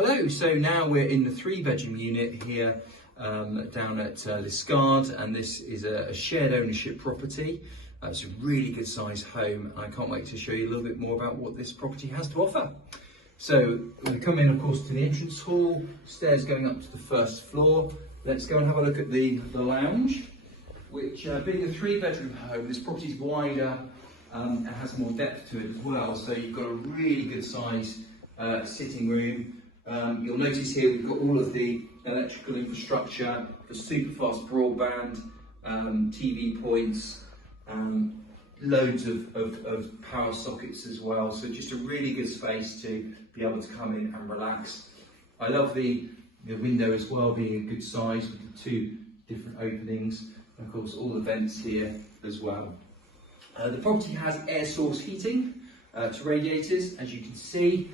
Hello, so now we're in the 3-bedroom unit here down at Liskeard, and this is a shared ownership property. It's a really good sized home, and I can't wait to show you a little bit more about what this property has to offer. So we come in, of course, to the entrance hall, stairs going up to the first floor. Let's go and have a look at the lounge, which being a 3-bedroom home, this property is wider and has more depth to it as well. So you've got a really good size sitting room. You'll notice here we've got all of the electrical infrastructure for super fast broadband, TV points, loads of power sockets as well. So just a really good space to be able to come in and relax. I love the window as well, being a good size with the 2 different openings. And of course all the vents here as well. The property has air source heating to radiators, as you can see.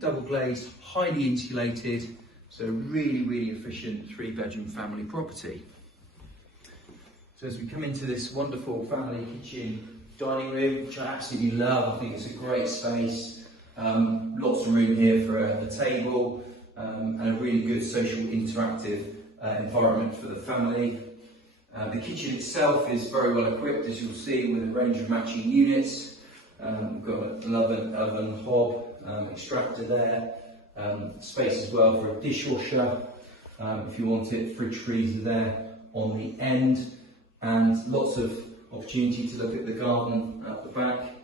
Double glazed, highly insulated, so really efficient 3-bedroom family property. So as we come into this wonderful family kitchen dining room, which I absolutely love, I think it's a great space. Lots of room here for a table and a really good social interactive environment for the family. The kitchen itself is very well equipped, as you'll see, with a range of matching units. We've got an oven hob, extractor there, space as well for a dishwasher, if you want it, fridge freezer there on the end, and lots of opportunity to look at the garden at the back,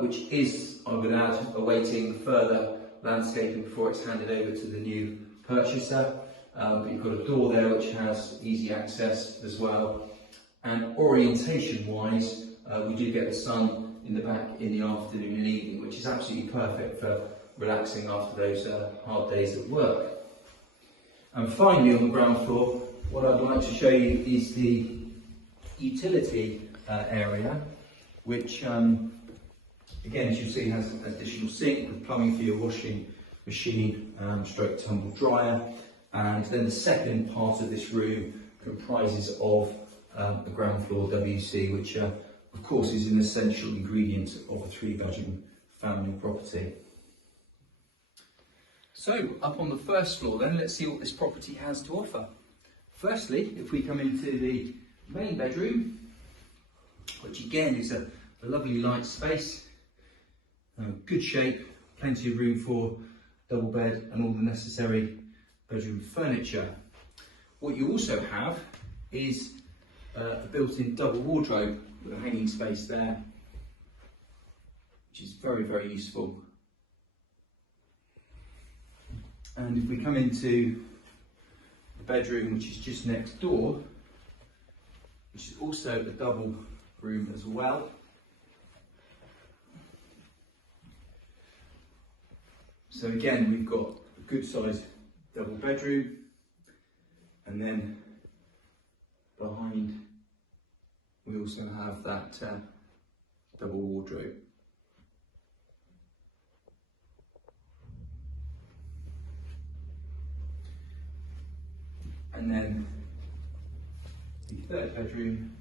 which is, I would add, awaiting further landscaping before it's handed over to the new purchaser. But you've got a door there which has easy access as well, and orientation wise, we do get the sun in the back in the afternoon and evening, which is absolutely perfect for relaxing after those hard days at work. And finally, on the ground floor, what I'd like to show you is the utility area, which again, as you'll see, has an additional sink with plumbing for your washing machine, stroke tumble dryer. And then the second part of this room comprises of the ground floor WC, which of course is an essential ingredient of a 3-bedroom family property. So up on the first floor then, let's see what this property has to offer. Firstly, if we come into the main bedroom, which again is a lovely light space, good shape, plenty of room for double bed and all the necessary bedroom furniture. What you also have is a built-in double wardrobe with a hanging space there, which is very useful. And if we come into the bedroom, which is just next door, which is also a double room as well. So again, we've got a good sized double bedroom, and then behind we also have that double wardrobe. And then the third bedroom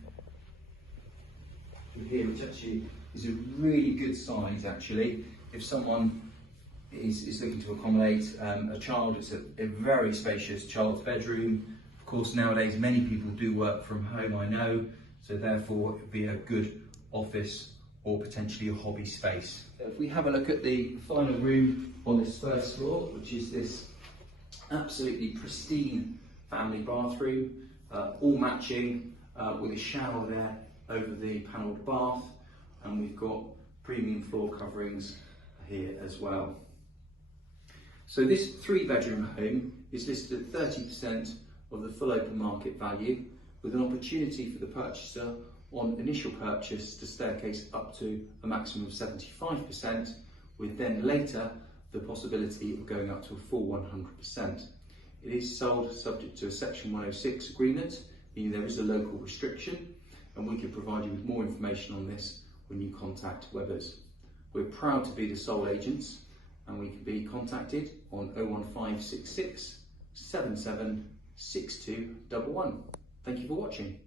here, which actually is a really good size actually. If someone is looking to accommodate a child, it's a very spacious child's bedroom. Of course, nowadays many people do work from home, I know, so therefore it would be a good office or potentially a hobby space. If we have a look at the final room on this first floor, which is this absolutely pristine family bathroom, all matching, with a shower there over the panelled bath, and we've got premium floor coverings here as well. So this 3-bedroom home is listed at 30% of the full open market value, with an opportunity for the purchaser on initial purchase to staircase up to a maximum of 75%, with then later the possibility of going up to a full 100%. It is sold subject to a Section 106 agreement, meaning there is a local restriction, and we can provide you with more information on this when you contact Webbers. We're proud to be the sole agents, and we can be contacted on 01566 77 6211. Thank you for watching.